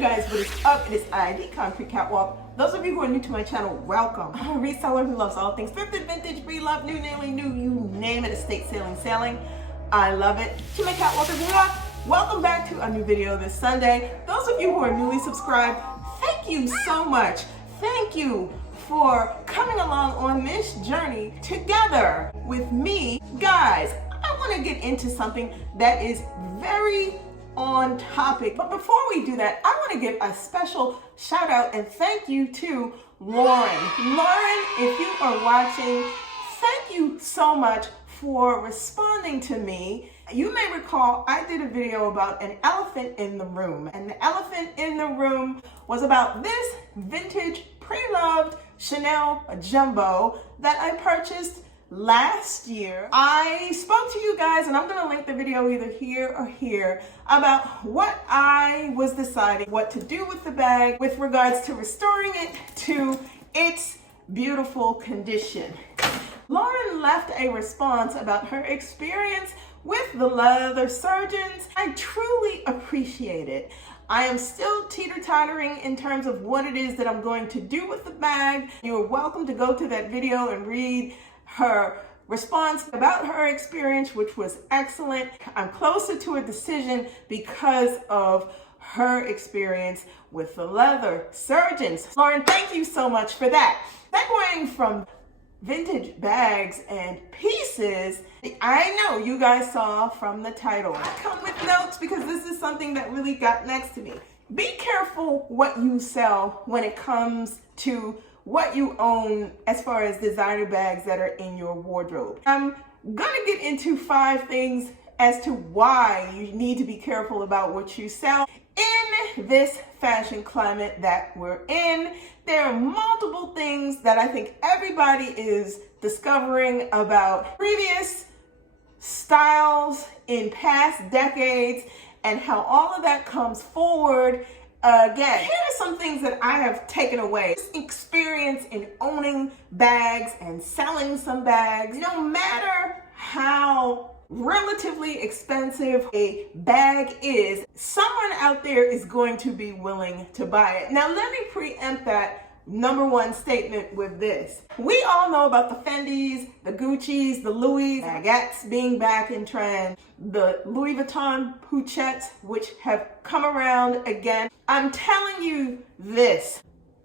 Hey guys, what is up? It is I, the Concrete Catwalk. Those of you who are new to my channel, welcome. I'm a reseller who loves all things thrifted, vintage, re-love, new, nearly new, you name it, estate sailing. I love it. To my catwalkers, welcome back to a new video this Sunday. Those of you who are newly subscribed, thank you so much. Thank you for coming along on this journey together with me. Guys, I want to get into something that is very on topic. But before we do that, I want to give a special shout out and thank you to Lauren. Lauren, if you are watching, thank you so much for responding to me. You may recall I did a video about an elephant in the room, and the elephant in the room was about this vintage pre-loved Chanel jumbo that I purchased last year. I spoke to you guys, and I'm going to link the video either here or here, about what I was deciding what to do with the bag with regards to restoring it to its beautiful condition. Lauren left a response about her experience with the leather surgeons. I truly appreciate it. I am still teeter-tottering in terms of what it is that I'm going to do with the bag. You're welcome to go to that video and read her response about her experience, which was excellent. I'm closer to a decision because of her experience with the leather surgeons. Lauren, thank you so much for that. Segueing from vintage bags and pieces, I know you guys saw from the title, I come with notes because this is something that really got next to me. Be careful what you sell when it comes to what you own as far as designer bags that are in your wardrobe. I'm gonna get into 5 things as to why you need to be careful about what you sell. In this fashion climate that we're in, there are multiple things that I think everybody is discovering about previous styles in past decades and how all of that comes forward. Again, here are some things that I have taken away. Experience in owning bags and selling some bags. No matter how relatively expensive a bag is, someone out there is going to be willing to buy it. Now, let me preempt that number one statement with this. We all know about the Fendis, the Guccis, the Louis baguettes being back in trend, the Louis Vuitton Pouchettes, which have come around again. I'm telling you this,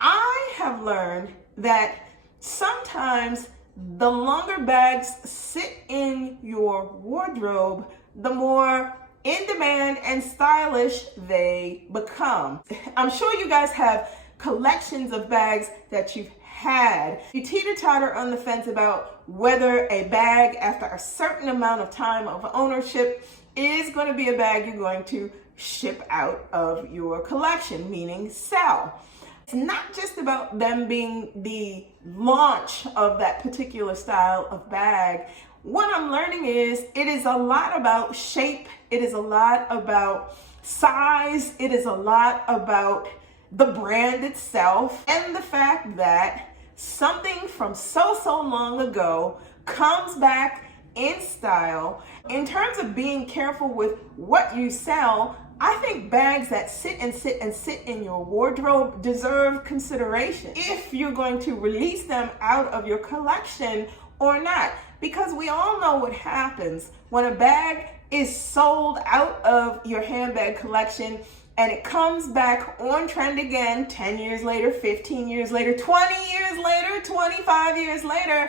I have learned that sometimes the longer bags sit in your wardrobe, the more in demand and stylish they become. I'm sure you guys have collections of bags that you've had. You teeter-totter on the fence about whether a bag after a certain amount of time of ownership is going to be a bag you're going to ship out of your collection, meaning sell. It's not just about them being the launch of that particular style of bag. What I'm learning is it is a lot about shape, it is a lot about size, it is a lot about the brand itself, and the fact that something from so long ago comes back in style. In terms of being careful with what you sell, I think bags that sit in your wardrobe deserve consideration if you're going to release them out of your collection or not. Because we all know what happens when a bag is sold out of your handbag collection and it comes back on trend again 10 years later, 15 years later, 20 years later, 25 years later,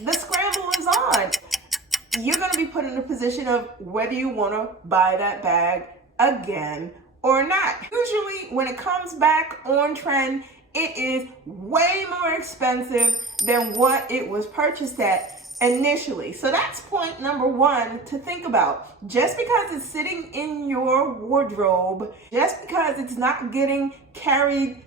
the scramble is on. You're gonna be put in a position of whether you wanna buy that bag again or not. Usually when it comes back on trend, it is way more expensive than what it was purchased at initially. So that's point number one to think about. Just because it's sitting in your wardrobe, just because it's not getting carried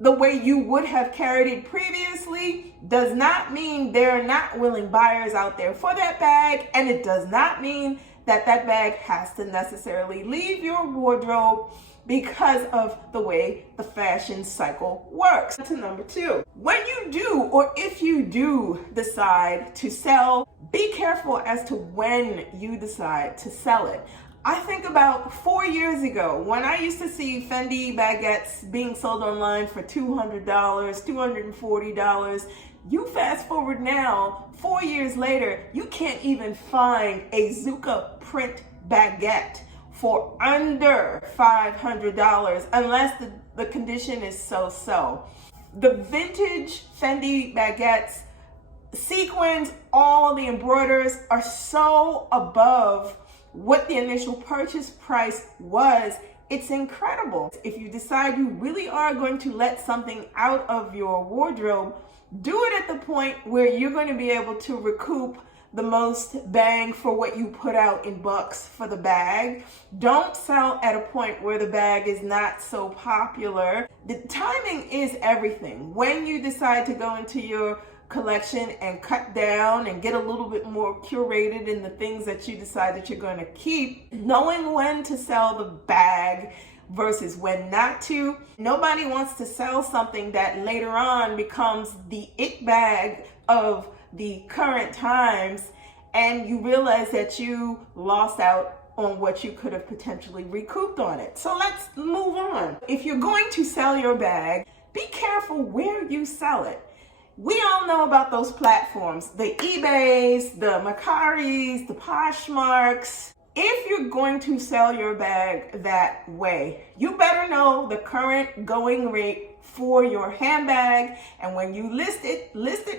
the way you would have carried it previously, does not mean there are not willing buyers out there for that bag, and it does not mean that that bag has to necessarily leave your wardrobe because of the way the fashion cycle works. To number 2, when you do, or if you do decide to sell, be careful as to when you decide to sell it. I think about 4 years ago when I used to see Fendi baguettes being sold online for $200, $240. You fast forward now, 4 years later, you can't even find a Zucca print baguette for under $500 unless the condition is so-so. The vintage Fendi baguettes, sequins, all the embroiders are so above what the initial purchase price was. It's incredible. If you decide you really are going to let something out of your wardrobe, do it at the point where you're going to be able to recoup the most bang for what you put out in bucks for the bag. Don't sell at a point where the bag is not so popular. The timing is everything. When you decide to go into your collection and cut down and get a little bit more curated in the things that you decide that you're going to keep, knowing when to sell the bag versus when not to. Nobody wants to sell something that later on becomes the it bag of the current times and you realize that you lost out on what you could have potentially recouped on it. So let's move on. If you're going to sell your bag, be careful where you sell it. We all know about those platforms, the eBays, the Mercaris, the Poshmarks. If you're going to sell your bag that way, you better know the current going rate for your handbag, and when you list it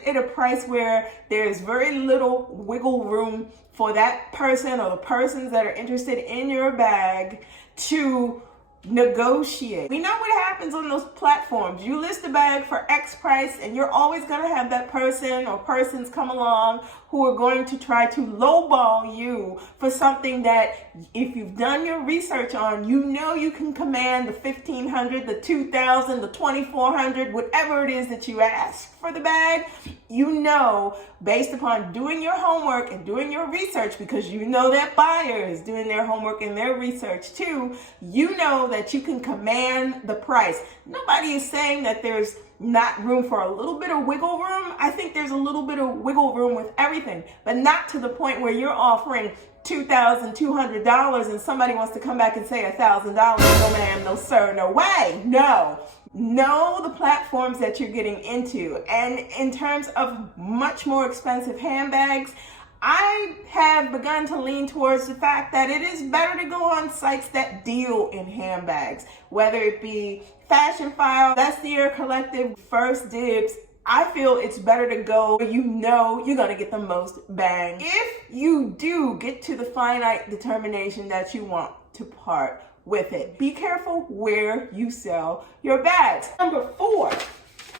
at a price where there's very little wiggle room for that person or the persons that are interested in your bag to negotiate. We know what happens on those platforms. You list a bag for X price and you're always going to have that person or persons come along who are going to try to lowball you for something that if you've done your research on, you know you can command the $1,500, the $2,000, the $2,400, whatever it is that you ask for the bag. You know, based upon doing your homework and doing your research, because you know that buyer is doing their homework and their research too, you know that you can command the price. Nobody is saying that there's not room for a little bit of wiggle room. I think there's a little bit of wiggle room with everything, but not to the point where you're offering $2,200 and somebody wants to come back and say $1,000. No ma'am, no sir, no way, no. Know the platforms that you're getting into. And in terms of much more expensive handbags, I have begun to lean towards the fact that it is better to go on sites that deal in handbags, whether it be Fashion File, Vestiaire Collective, First Dibs. I feel it's better to go where you know you're gonna get the most bang. If you do get to the finite determination that you want to part with it, be careful where you sell your bags. Number 4,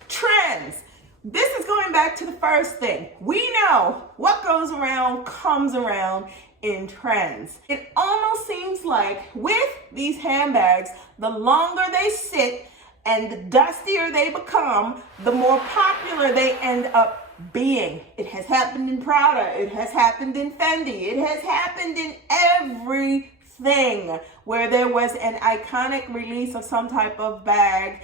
trends. This is going back to the first thing. We know what goes around comes around in trends. It almost seems like with these handbags, the longer they sit and the dustier they become, the more popular they end up being. It has happened in Prada. It has happened in Fendi. It has happened in everything where there was an iconic release of some type of bag.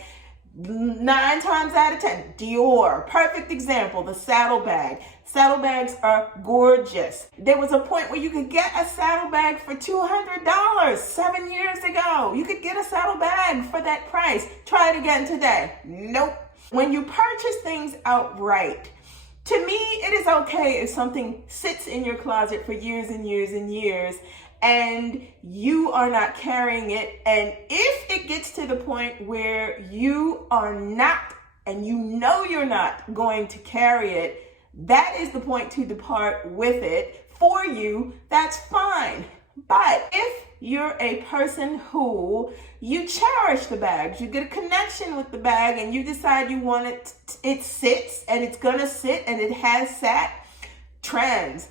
9 times out of 10, Dior, perfect example, the saddlebag. Saddlebags are gorgeous. There was a point where you could get a saddlebag for $200 7 years ago. You could get a saddlebag for that price. Try it again today. Nope. When you purchase things outright, to me, it is okay if something sits in your closet for years and years and years and you are not carrying it. And if it gets to the point where you are not, and you know you're not going to carry it, that is the point to depart with it. For you, that's fine. But if you're a person who you cherish the bags, you get a connection with the bag and you decide you want it, it sits and it's gonna sit and it has sat. Trends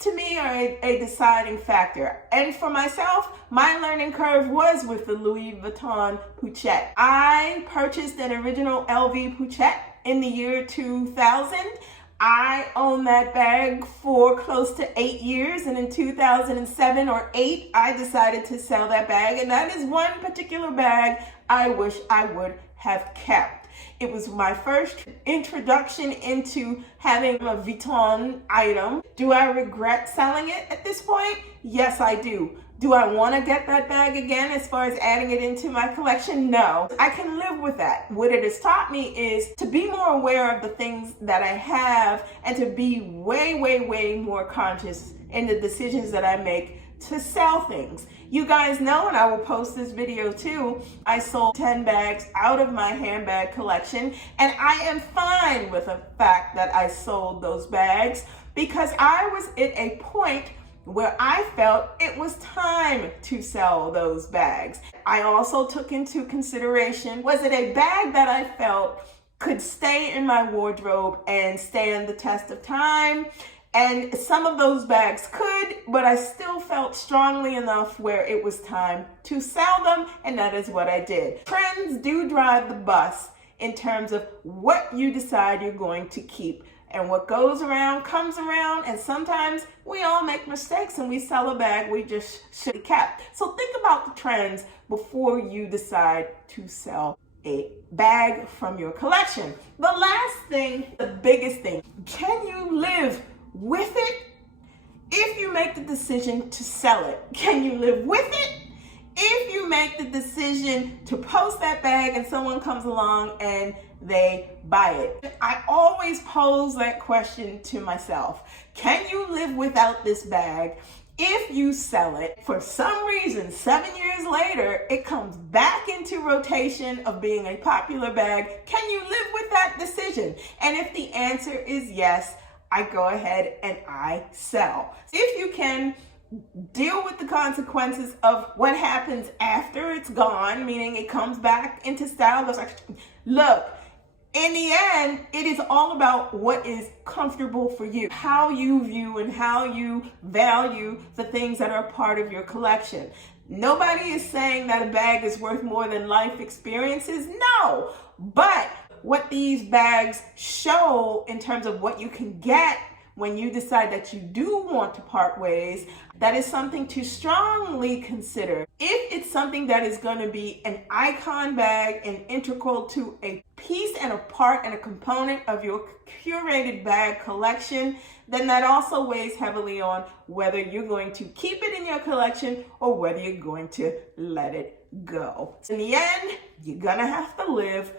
to me are a deciding factor. And for myself, my learning curve was with the Louis Vuitton Pouchette. I purchased an original LV Pouchette in the year 2000. I owned that bag for close to 8 years, and in 2007 or 8, I decided to sell that bag, and that is one particular bag I wish I would have kept. It was my first introduction into having a Vuitton item. Do I regret selling it at this point? Yes, I do. Do I want to get that bag again as far as adding it into my collection? No, I can live with that. What it has taught me is to be more aware of the things that I have and to be way more conscious in the decisions that I make to sell things. You guys know, and I will post this video too, I sold 10 bags out of my handbag collection, and I am fine with the fact that I sold those bags because I was at a point where I felt it was time to sell those bags. I also took into consideration, was it a bag that I felt could stay in my wardrobe and stand the test of time? And some of those bags could, but I still felt strongly enough where it was time to sell them, and that is what I did. Trends do drive the bus in terms of what you decide you're going to keep. And what goes around comes around, and sometimes we all make mistakes and we sell a bag we just should have kept. So think about the trends before you decide to sell a bag from your collection. The last thing, the biggest thing, can you live with it? If you make the decision to sell it, can you live with it? If you make the decision to post that bag and someone comes along and they buy it, I always pose that question to myself. Can you live without this bag? If you sell it, for some reason, 7 years later, it comes back into rotation of being a popular bag, can you live with that decision? And if the answer is yes, I go ahead and I sell. If you can deal with the consequences of what happens after it's gone, meaning it comes back into style, goes like, look, in the end, it is all about what is comfortable for you, how you view and how you value the things that are part of your collection. Nobody is saying that a bag is worth more than life experiences. No, but what these bags show in terms of what you can get when you decide that you do want to part ways, that is something to strongly consider. If it's something that is going to be an icon bag and integral to a piece and a part and a component of your curated bag collection, then that also weighs heavily on whether you're going to keep it in your collection or whether you're going to let it go. In the end, you're gonna have to live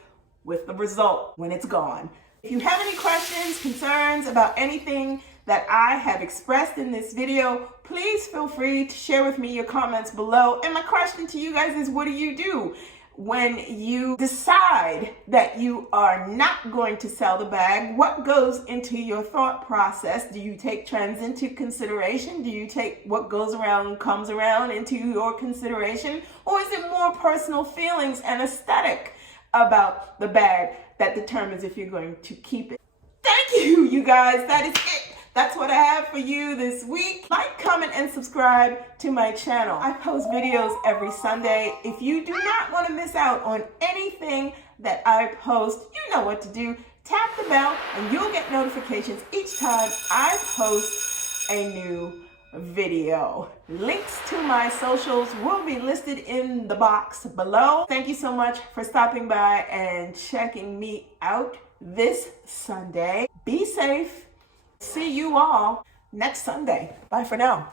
with the result when it's gone. If you have any questions, concerns about anything that I have expressed in this video, please feel free to share with me your comments below. And my question to you guys is, what do you do when you decide that you are not going to sell the bag? What goes into your thought process? Do you take trends into consideration? Do you take what goes around comes around into your consideration? Or is it more personal feelings and aesthetic about the bag that determines if you're going to keep it? Thank you, you guys. That is it. That's what I have for you this week. Like, comment, and subscribe to my channel. I post videos every Sunday. If you do not want to miss out on anything that I post, you know what to do. Tap the bell and you'll get notifications each time I post a new video. Links to my socials will be listed in the box below. Thank you so much for stopping by and checking me out this Sunday. Be safe. See you all next Sunday. Bye for now.